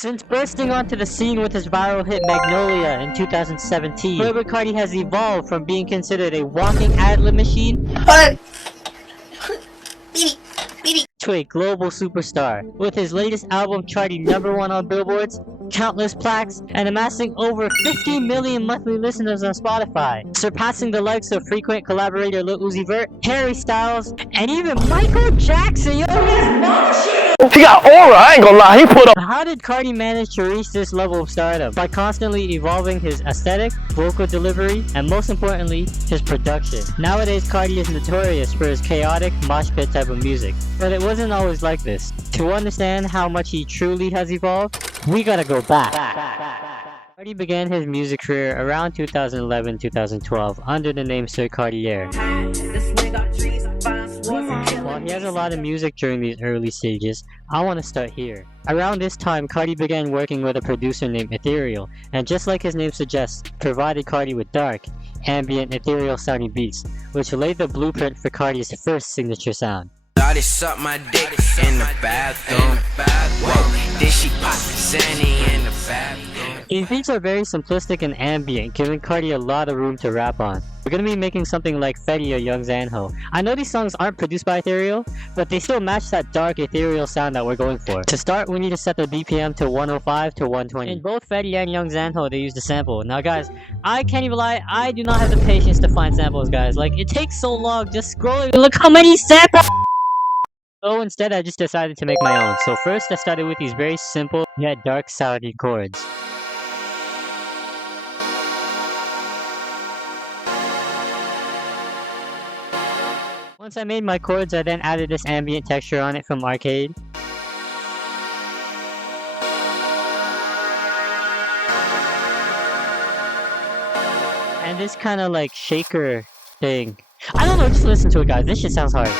Since bursting onto the scene with his viral hit Magnolia in 2017, PLAYBOI CARTI has evolved from being considered a walking ad-lib machine to a global superstar, with his latest album charting #1 on billboards, countless plaques, and amassing over 50 million monthly listeners on Spotify, surpassing the likes of frequent collaborator Lil Uzi Vert, Harry Styles, and even Michael Jackson. Yo, his mama shit! He got aura, I ain't gonna lie, he put up. How did Carti manage to reach this level of stardom? By constantly evolving his aesthetic, vocal delivery, and most importantly, his production. Nowadays, Carti is notorious for his chaotic, mosh pit type of music, but it wasn't always like this. To understand how much he truly has evolved, we gotta go back. Carti began his music career around 2011-2012 under the name Sir Cartier. While he has a lot of music during these early stages, I want to start here. Around this time, Carti began working with a producer named Ethereal, and just like his name suggests, provided Carti with dark, ambient, ethereal sounding beats, which laid the blueprint for Carti's first signature sound. Shawty suck my dick in the bathroom. Whoa, then she pop Zanny in the bathroom. These beats are very simplistic and ambient, giving Carti a lot of room to rap on. We're gonna be making something like Fetty or Young Zanho. I know these songs aren't produced by Ethereal, but they still match that dark ethereal sound that we're going for. To start, we need to set the BPM to 105 to 120. In both Fetty and Young Zanho, they used a sample. Now guys, I can't even lie, I do not have the patience to find samples, guys. Like, it takes so long just scrolling. Look how many samples! So instead, I just decided to make my own. So first, I started with these very simple yet dark sounding chords. Once I made my chords, I then added this ambient texture on it from Arcade. And this kind of like shaker thing. I don't know, just listen to it, guys. This shit sounds hard.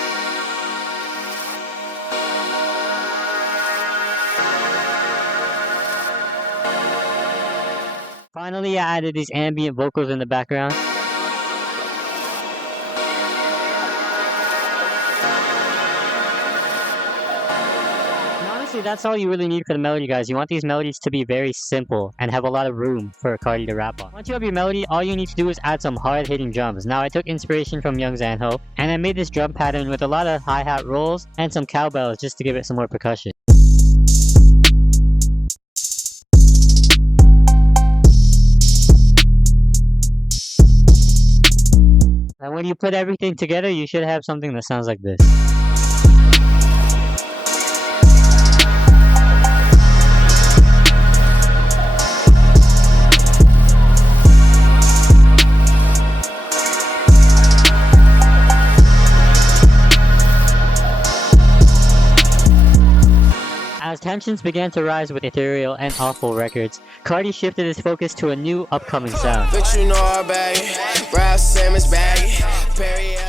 Finally, I added these ambient vocals in the background. Honestly, that's all you really need for the melody, guys. You want these melodies to be very simple and have a lot of room for Carti to rap on. Once you have your melody, all you need to do is add some hard-hitting drums. Now, I took inspiration from Young Zanho, and I made this drum pattern with a lot of hi-hat rolls and some cowbells just to give it some more percussion. And when you put everything together, you should have something that sounds like this. As tensions began to rise with Ethereal and Awful Records, Carti shifted his focus to a new upcoming sound. He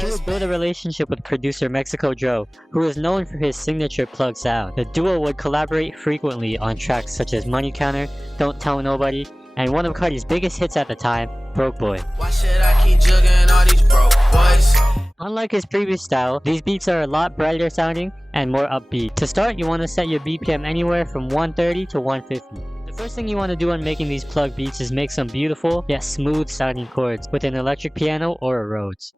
would build a relationship with producer Mexico Joe, who is known for his signature Plugg sound. The duo would collaborate frequently on tracks such as Money Counter, Don't Tell Nobody, and one of Carti's biggest hits at the time, Broke Boy. Why should I keep jugging all these broke boys? Unlike his previous style, these beats are a lot brighter sounding and more upbeat. To start, you want to set your BPM anywhere from 130 to 150. The first thing you want to do when making these Plugg beats is make some beautiful yet smooth sounding chords with an electric piano or a Rhodes.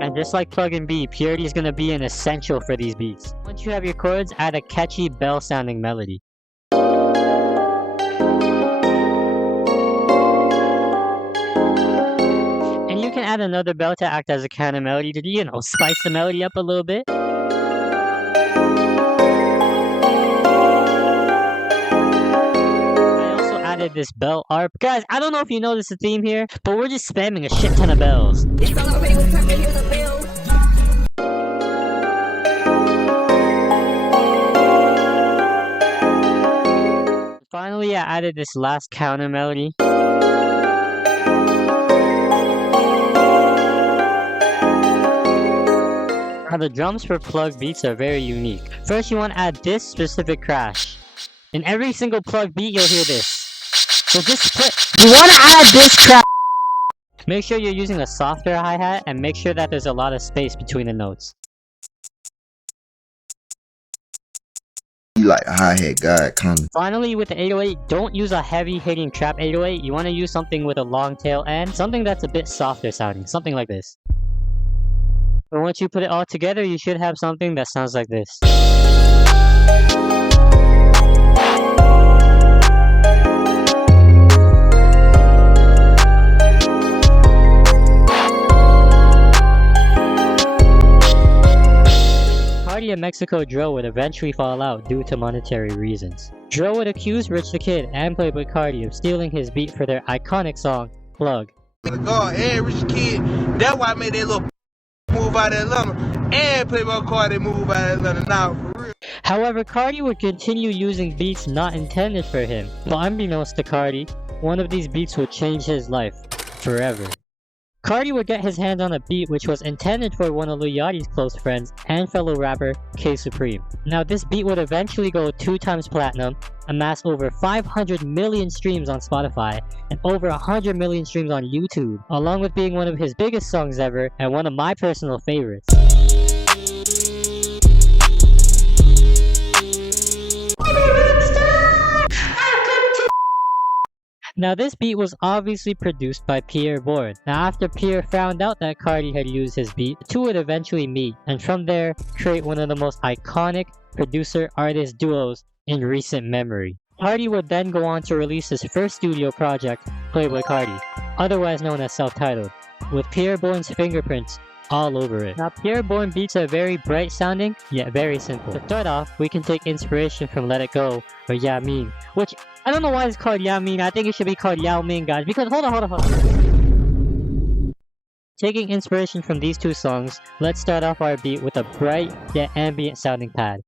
And just like Plugg and B, purity is going to be an essential for these beats. Once you have your chords, add a catchy bell sounding melody. You can add another bell to act as a counter melody to, you know, spice the melody up a little bit. I also added this bell arp. Guys, I don't know if you noticed the theme here, but we're just spamming a shit ton of bells. Finally, I added this last counter melody. Now the drums for Plugg beats are very unique. First, you want to add this specific crash. In every single Plugg beat, you'll hear this. So just split. You want to add this crash. Make sure you're using a softer hi-hat and make sure that there's a lot of space between the notes. like a hi-hat guy, kind of. Finally, with the 808, don't use a heavy hitting trap 808. You want to use something with a long tail and something that's a bit softer sounding, something like this. But once you put it all together, you should have something that sounds like this. Carti and Mexico Dro would eventually fall out due to monetary reasons. Dro would accuse Rich the Kid and Playboy Carti of stealing his beat for their iconic song, Plugg. God, and Rich the Kid, that's why I made that little move out of Atlanta, and Playboy Carti move out of Atlanta now, for real. However, Carti would continue using beats not intended for him, but unbeknownst to Carti, one of these beats would change his life forever. Carti would get his hands on a beat which was intended for one of Lil Yachty's close friends and fellow rapper K Supreme. Now this beat would eventually go 2 times platinum, amass over 500 million streams on Spotify, and over 100 million streams on YouTube, along with being one of his biggest songs ever and one of my personal favorites. Now this beat was obviously produced by Pierre Bourne. Now after Pierre found out that Carti had used his beat, the two would eventually meet, and from there, create one of the most iconic producer-artist duos in recent memory. Carti would then go on to release his first studio project, PLAYBOI CARTI'S, otherwise known as self-titled, with Pierre Bourne's fingerprints all over it. Now Pierre Bourne beats are very bright sounding, yet very simple. To start off, we can take inspiration from Let It Go, or Ya Mean, which I don't know why it's called Ya Mean. I think it should be called Yao Ming, guys, because hold on. Taking inspiration from these two songs, let's start off our beat with a bright yet ambient sounding pad.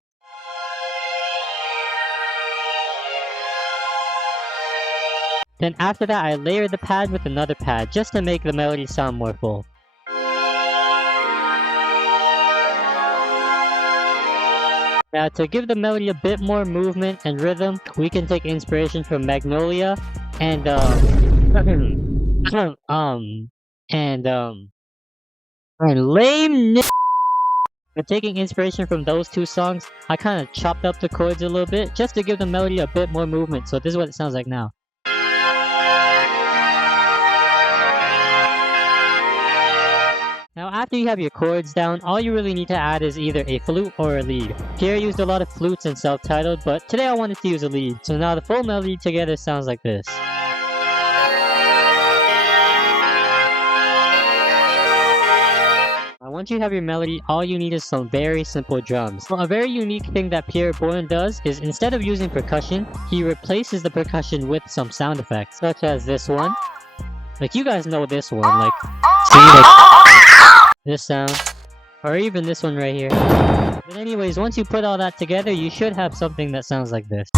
Then after that, I layered the pad with another pad just to make the melody sound more full. Now to give the melody a bit more movement and rhythm, we can take inspiration from Magnolia and Lame. But taking inspiration from those two songs, I kind of chopped up the chords a little bit just to give the melody a bit more movement. So this is what it sounds like now. Now after you have your chords down, all you really need to add is either a flute or a lead. Pierre used a lot of flutes in self-titled, but today I wanted to use a lead. So now the full melody together sounds like this. Now once you have your melody, all you need is some very simple drums. Well, a very unique thing that Pierre Bourne does is instead of using percussion, he replaces the percussion with some sound effects, such as this one. Like you guys know this one, like see, like this sound, or even this one right here. But anyways, once you put all that together, you should have something that sounds like this.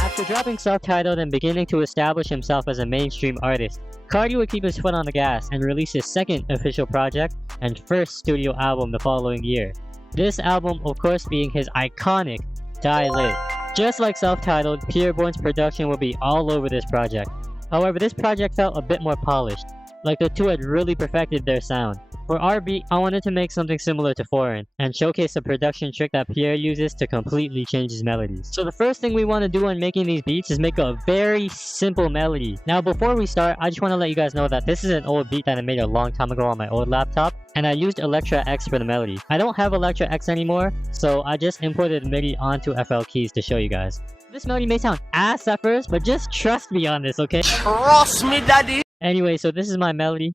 After dropping self-titled and beginning to establish himself as a mainstream artist, Carti would keep his foot on the gas and release his second official project and first studio album the following year. This album, of course, being his iconic Die Lit. Just like self-titled, Pierre Bourne's production will be all over this project. However, this project felt a bit more polished, like the two had really perfected their sound. For our beat, I wanted to make something similar to Foreign, and showcase a production trick that Pierre uses to completely change his melodies. So the first thing we want to do when making these beats is make a very simple melody. Now before we start, I just want to let you guys know that this is an old beat that I made a long time ago on my old laptop, and I used Electra X for the melody. I don't have Electra X anymore, so I just imported the MIDI onto FL Keys to show you guys. This melody may sound ass at first, but just trust me on this, okay? Trust me, daddy. Anyway, so this is my melody.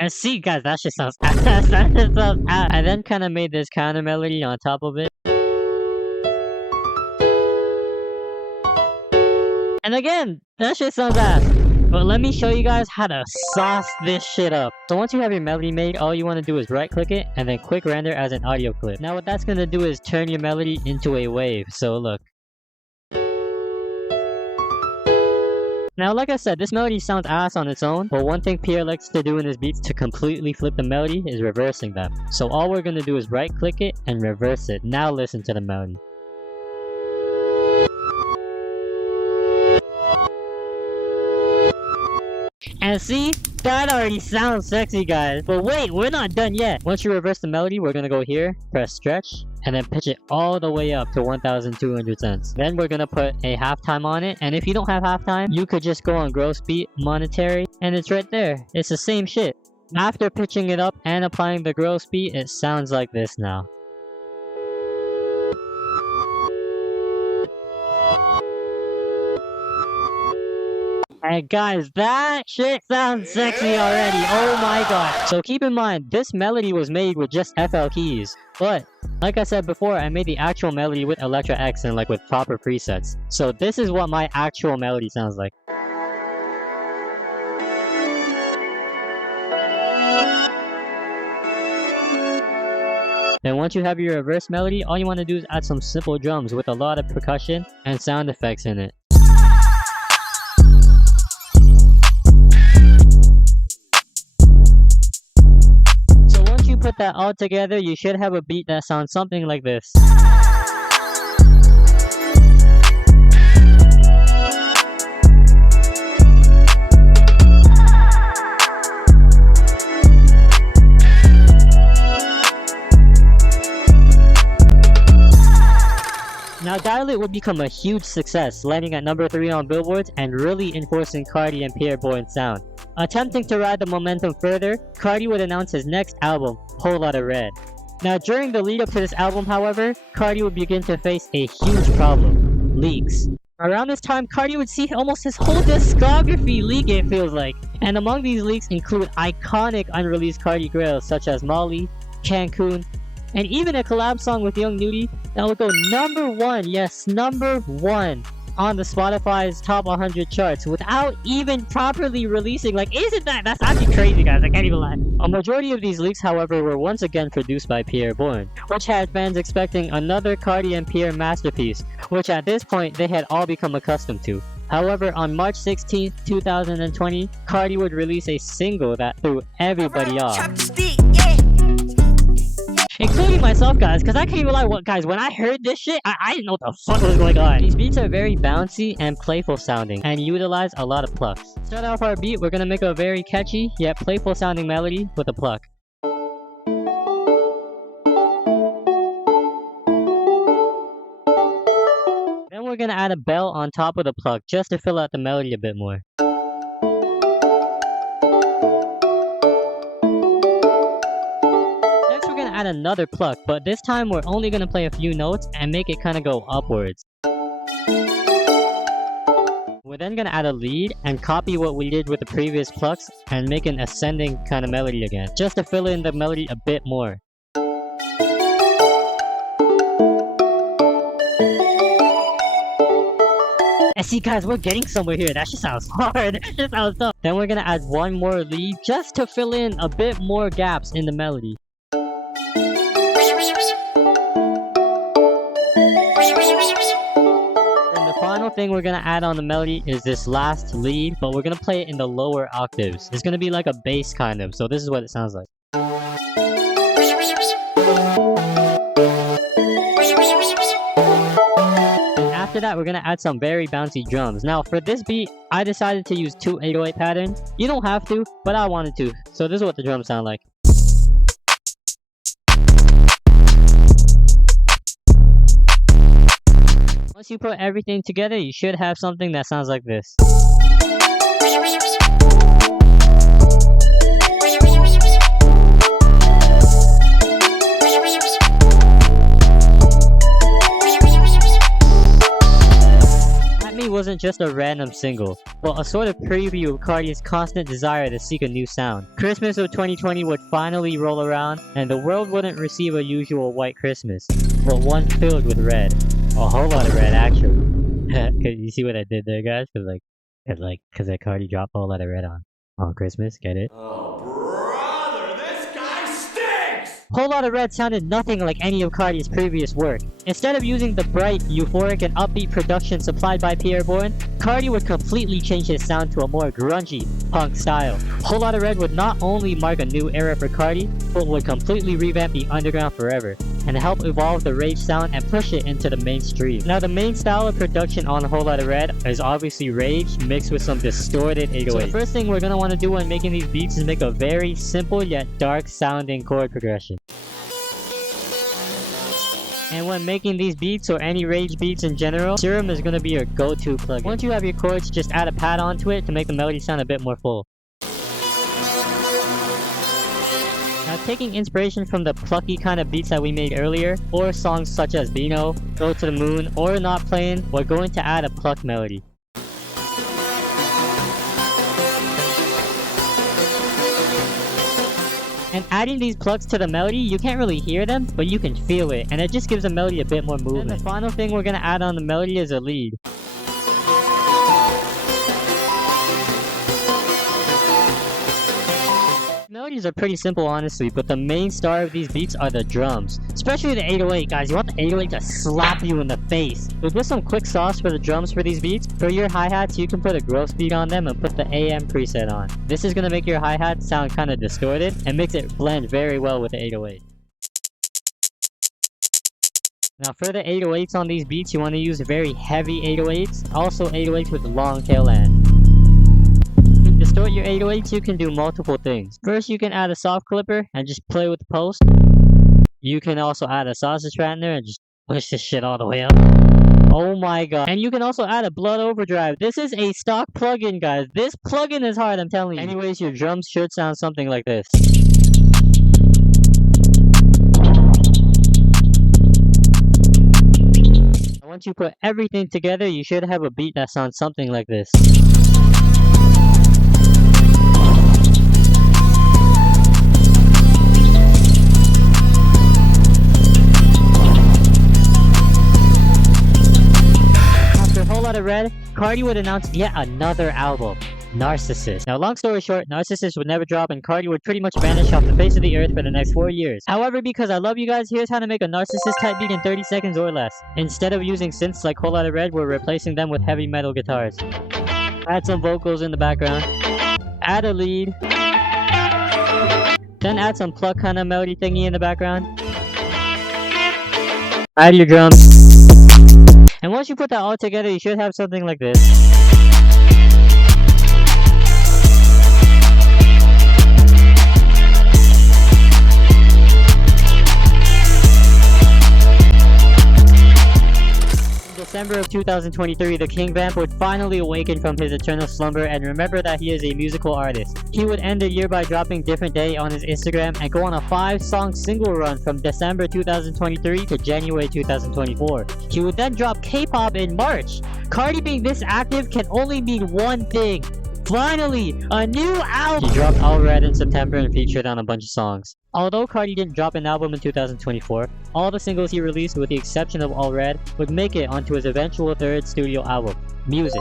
And see guys, that shit sounds ass. That shit sounds ass. I then kind of made this counter melody on top of it. And again, that shit sounds ass. But let me show you guys how to sauce this shit up. So once you have your melody made, all you want to do is right click it and then quick render as an audio clip. Now what that's going to do is turn your melody into a wave. So look. Now like I said, this melody sounds ass on its own, but one thing Pierre likes to do in his beats to completely flip the melody is reversing them. So all we're going to do is right click it and reverse it. Now listen to the melody. And see? That already sounds sexy, guys. But wait, we're not done yet. Once you reverse the melody, we're gonna go here, press stretch, and then pitch it all the way up to 1,200 cents. Then we're gonna put a halftime on it, and if you don't have halftime, you could just go on gross beat, monetary, and it's right there. It's the same shit. After pitching it up and applying the gross beat, it sounds like this now. And guys, that shit sounds sexy already. Oh my god. So keep in mind, this melody was made with just FL keys. But, like I said before, I made the actual melody with Electra X and like with proper presets. So this is what my actual melody sounds like. Then once you have your reverse melody, all you want to do is add some simple drums with a lot of percussion and sound effects in it. Put that all together, you should have a beat that sounds something like this. Now Dial It would become a huge success, landing at number 3 on Billboards and really enforcing Carti and PLAYBOI's sound. Attempting to ride the momentum further, Carti would announce his next album, Whole Lotta Red. Now during the lead up to this album, however, Carti would begin to face a huge problem: leaks. Around this time, Carti would see almost his whole discography leak, it feels like. And among these leaks include iconic unreleased Carti grails such as Molly, Cancun, and even a collab song with Young Nudie that would go number 1, yes, number 1 on the Spotify's top 100 charts without even properly releasing. Like, isn't that's actually crazy, guys? I can't even lie. A majority of these leaks, however, were once again produced by PLAYBOI, which had fans expecting another Carti and Pierre masterpiece, which at this point they had all become accustomed to. However, on March 16th, 2020, Carti would release a single that threw everybody off. Including myself, guys, because I can't even lie, guys, when I heard this shit, I didn't know what the fuck was going on. These beats are very bouncy and playful sounding, and utilize a lot of plucks. To start off our beat, we're gonna make a very catchy, yet playful sounding melody with a pluck. Then we're gonna add a bell on top of the pluck, just to fill out the melody a bit more. Add another pluck, but this time we're only gonna play a few notes and make it kind of go upwards. We're then gonna add a lead and copy what we did with the previous plucks and make an ascending kind of melody again, just to fill in the melody a bit more. And see, guys, we're getting somewhere here. That just sounds hard. That just sounds tough. Then we're gonna add one more lead just to fill in a bit more gaps in the melody. Final thing we're gonna add on the melody is this last lead, but we're gonna play it in the lower octaves. It's gonna be like a bass kind of, so this is what it sounds like. And after that, we're gonna add some very bouncy drums. Now for this beat, I decided to use 2 808 patterns. You don't have to, but I wanted to. So this is what the drums sound like. Once you put everything together, you should have something that sounds like this. At Me wasn't just a random single, but a sort of preview of Carti's constant desire to seek a new sound. Christmas of 2020 would finally roll around, and the world wouldn't receive a usual white Christmas, but one filled with red. A whole lot of red, actually. You see what I did there, guys? Cause Carti dropped a whole lot of red on Christmas. Get it? Oh, brother, this guy stinks! Whole Lotta Red sounded nothing like any of Carti's previous work. Instead of using the bright, euphoric, and upbeat production supplied by Pierre Bourne, Carti would completely change his sound to a more grungy, punk style. Whole Lotta Red would not only mark a new era for Carti, but would completely revamp the underground forever, and help evolve the rage sound and push it into the mainstream. Now the main style of production on Whole Lotta Red is obviously rage mixed with some distorted 808s. So the first thing we're gonna want to do when making these beats is make a very simple yet dark sounding chord progression. And when making these beats or any rage beats in general, Serum is going to be your go-to plugin. Once you have your chords, just add a pad onto it to make the melody sound a bit more full. Now taking inspiration from the plucky kind of beats that we made earlier, or songs such as Beano, Go to the Moon, or Not Playing, we're going to add a pluck melody. And adding these plugs to the melody, you can't really hear them, but you can feel it, and it just gives the melody a bit more movement. And the final thing we're gonna add on the melody is a lead. Melodies are pretty simple honestly, but the main star of these beats are the drums. Especially the 808, guys. You want the 808 to slap you in the face. With some quick sauce for the drums for these beats, for your hi-hats you can put a growth speed on them and put the AM preset on. This is gonna make your hi-hat sound kinda distorted and makes it blend very well with the 808. Now for the 808s on these beats, you want to use very heavy 808s, also 808s with long tail end. To distort your 808s, you can do multiple things. First, you can add a soft clipper and just play with the post. You can also add a sausage fattener and just push this shit all the way up. Oh my god. And you can also add a blood overdrive. This is a stock plugin, guys. This plugin is hard, I'm telling you. Anyways, your drums should sound something like this. Once you put everything together, you should have a beat that sounds something like this. After Whole Lotta Red, Carti would announce yet another album, Narcissist. Now long story short, Narcissist would never drop and Carti would pretty much vanish off the face of the earth for the next 4 years. However, because I love you guys, here's how to make a Narcissist type beat in 30 seconds or less. Instead of using synths like Whole Lotta Red, we're replacing them with heavy metal guitars. Add some vocals in the background. Add a lead. Then add some pluck kind of melody thingy in the background. Add your drums. And once you put that all together, you should have something like this. December of 2023, the King Vamp would finally awaken from his eternal slumber and remember that he is a musical artist. He would end the year by dropping Different Day on his Instagram and go on a 5-song single run from December 2023 to January 2024. He would then drop K-pop in March. Carti being this active can only mean one thing. Finally, a new album! He dropped All Red in September and featured on a bunch of songs. Although Carti didn't drop an album in 2024, all the singles he released with the exception of All Red would make it onto his eventual third studio album, Music.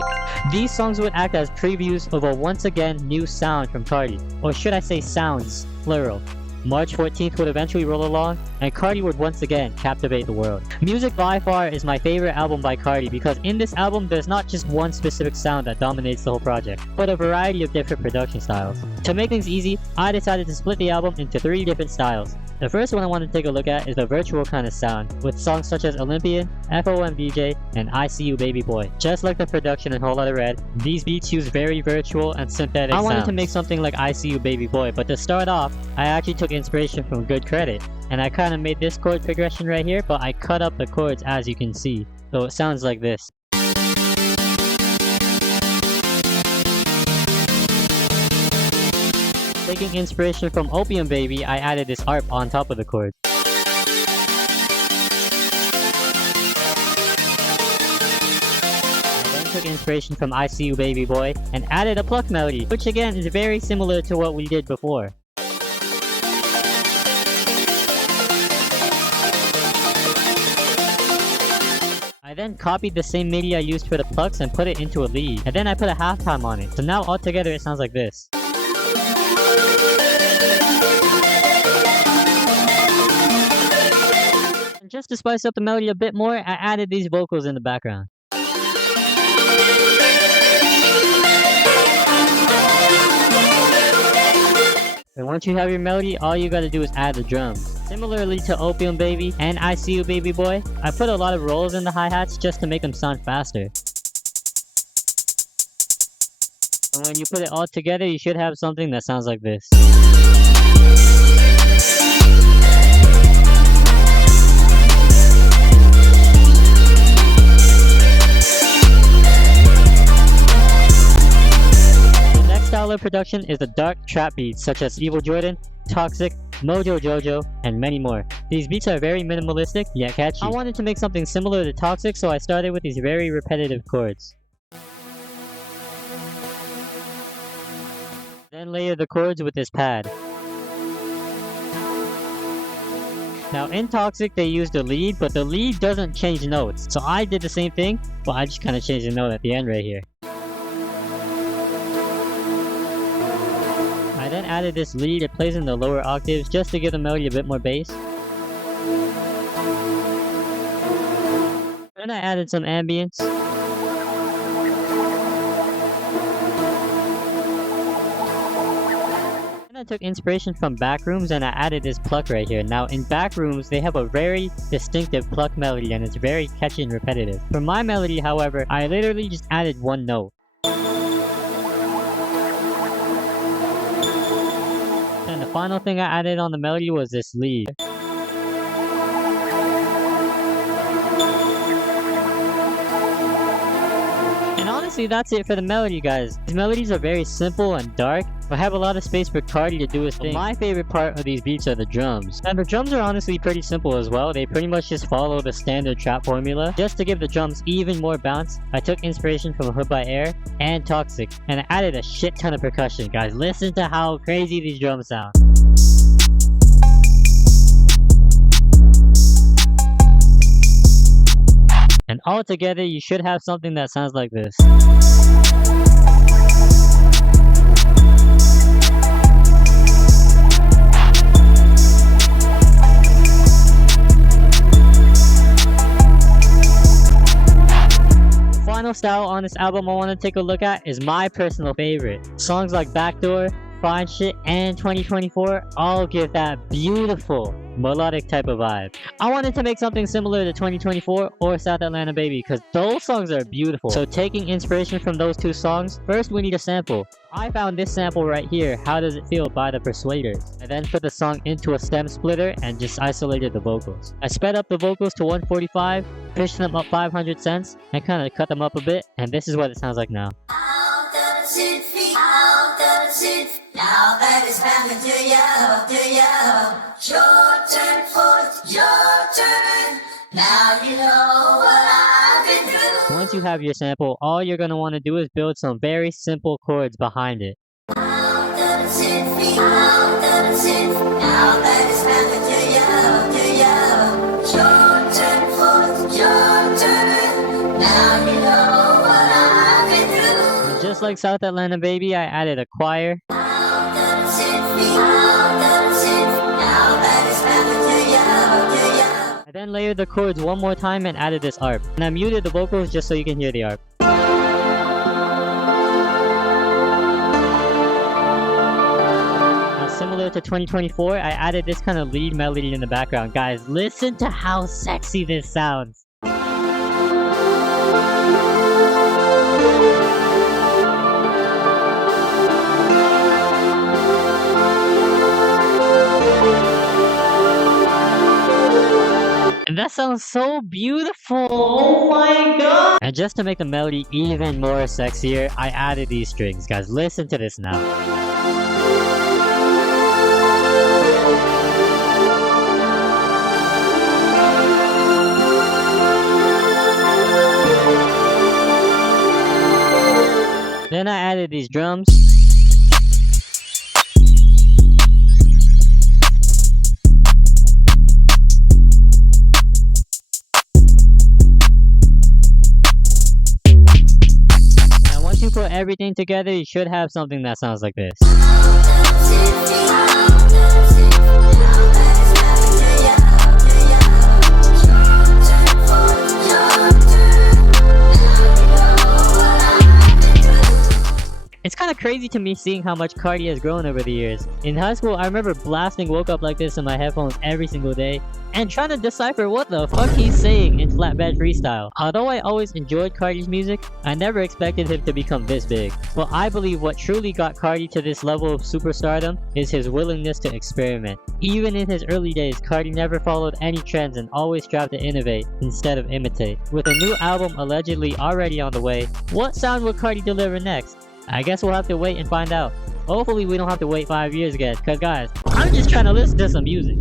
These songs would act as previews of a once again new sound from Carti, or should I say sounds, plural. March 14th would eventually roll along, and Carti would once again captivate the world. Music by far is my favorite album by Carti because in this album there's not just one specific sound that dominates the whole project, but a variety of different production styles. To make things easy, I decided to split the album into 3 different styles. The first one I want to take a look at is the virtual kind of sound, with songs such as Olympian, FOMDJ, and I See You Baby Boy. Just like the production in Whole Lotta Red, these beats use very virtual and synthetic sounds. I wanted to make something like I See You Baby Boy, but to start off, I actually took inspiration from Good Credit, and I kind of made this chord progression right here, but I cut up the chords as you can see, so it sounds like this. Taking inspiration from Opium Baby, I added this ARP on top of the chords. I then took inspiration from I See You Baby Boy and added a pluck melody, which again is very similar to what we did before. I then copied the same MIDI I used for the plucks and put it into a lead, and then I put a halftime on it, so now altogether it sounds like this. And just to spice up the melody a bit more, I added these vocals in the background. And once you have your melody, all you gotta do is add the drums. Similarly to Opium Baby and I See You Baby Boy, I put a lot of rolls in the hi-hats just to make them sound faster. And when you put it all together, you should have something that sounds like this. Style of production is the dark trap beats such as Evil Jordan, Toxic, Mojo Jojo, and many more. These beats are very minimalistic yet catchy. I wanted to make something similar to Toxic, so I started with these very repetitive chords. Then layer the chords with this pad. Now in Toxic they used the lead, but the lead doesn't change notes. So I did the same thing, but I just kind of changed the note at the end right here. I then added this lead. It plays in the lower octaves just to give the melody a bit more bass. Then I added some ambience. Then I took inspiration from Backrooms and I added this pluck right here. Now in Backrooms they have a very distinctive pluck melody and it's very catchy and repetitive. For my melody, however, I literally just added one note. And the final thing I added on the melody was this lead. And honestly, that's it for the melody, guys. These melodies are very simple and dark, but have a lot of space for Carti to do his thing. My favorite part of these beats are the drums. And the drums are honestly pretty simple as well. They pretty much just follow the standard trap formula. Just to give the drums even more bounce, I took inspiration from Hood by Air and Toxic, and I added a shit ton of percussion. Guys, listen to how crazy these drums sound. And all together, you should have something that sounds like this. The final style on this album I want to take a look at is my personal favorite. Songs like Backdoor, Fine Shit, and 2024 all give that beautiful melodic type of vibe. I wanted to make something similar to 2024 or South Atlanta Baby because those songs are beautiful. So taking inspiration from those two songs, first we need a sample. I found this sample right here, How Does It Feel by the Persuaders. I then put the song into a stem splitter and just isolated the vocals. I sped up the vocals to 145, pushed them up 500 cents, and kind of cut them up a bit, and this is what it sounds like now. How does it feel? How does it feel? Now that it's happened to you, your turn, foot, your turn. Now you know what I've been through. Once you have your sample, all you're going to want to do is build some very simple chords behind it. How does it feel? How does it feel? Now that it's happened to you, your turn, foot, your turn. Now you know what I've been through. And just like South Atlanta Baby, I added a choir. I then layered the chords one more time and added this ARP. And I muted the vocals just so you can hear the ARP. Now similar to 2024, I added this kind of lead melody in the background. Guys, listen to how sexy this sounds. And that sounds so beautiful! Oh my god! And just to make the melody even more sexier, I added these strings. Guys, listen to this now. Then I added these drums. Put everything together, you should have something that sounds like this. of crazy to me seeing how much Carti has grown over the years. In high school, I remember blasting Woke Up Like This in my headphones every single day and trying to decipher what the fuck he's saying in flatbed freestyle. Although I always enjoyed Carti's music, I never expected him to become this big. Well, I believe what truly got Carti to this level of superstardom is his willingness to experiment. Even in his early days, Carti never followed any trends and always strived to innovate instead of imitate. With a new album allegedly already on the way, what sound will Carti deliver next? I guess we'll have to wait and find out. Hopefully we don't have to wait 5 years again, cause guys, I'm just trying to listen to some music.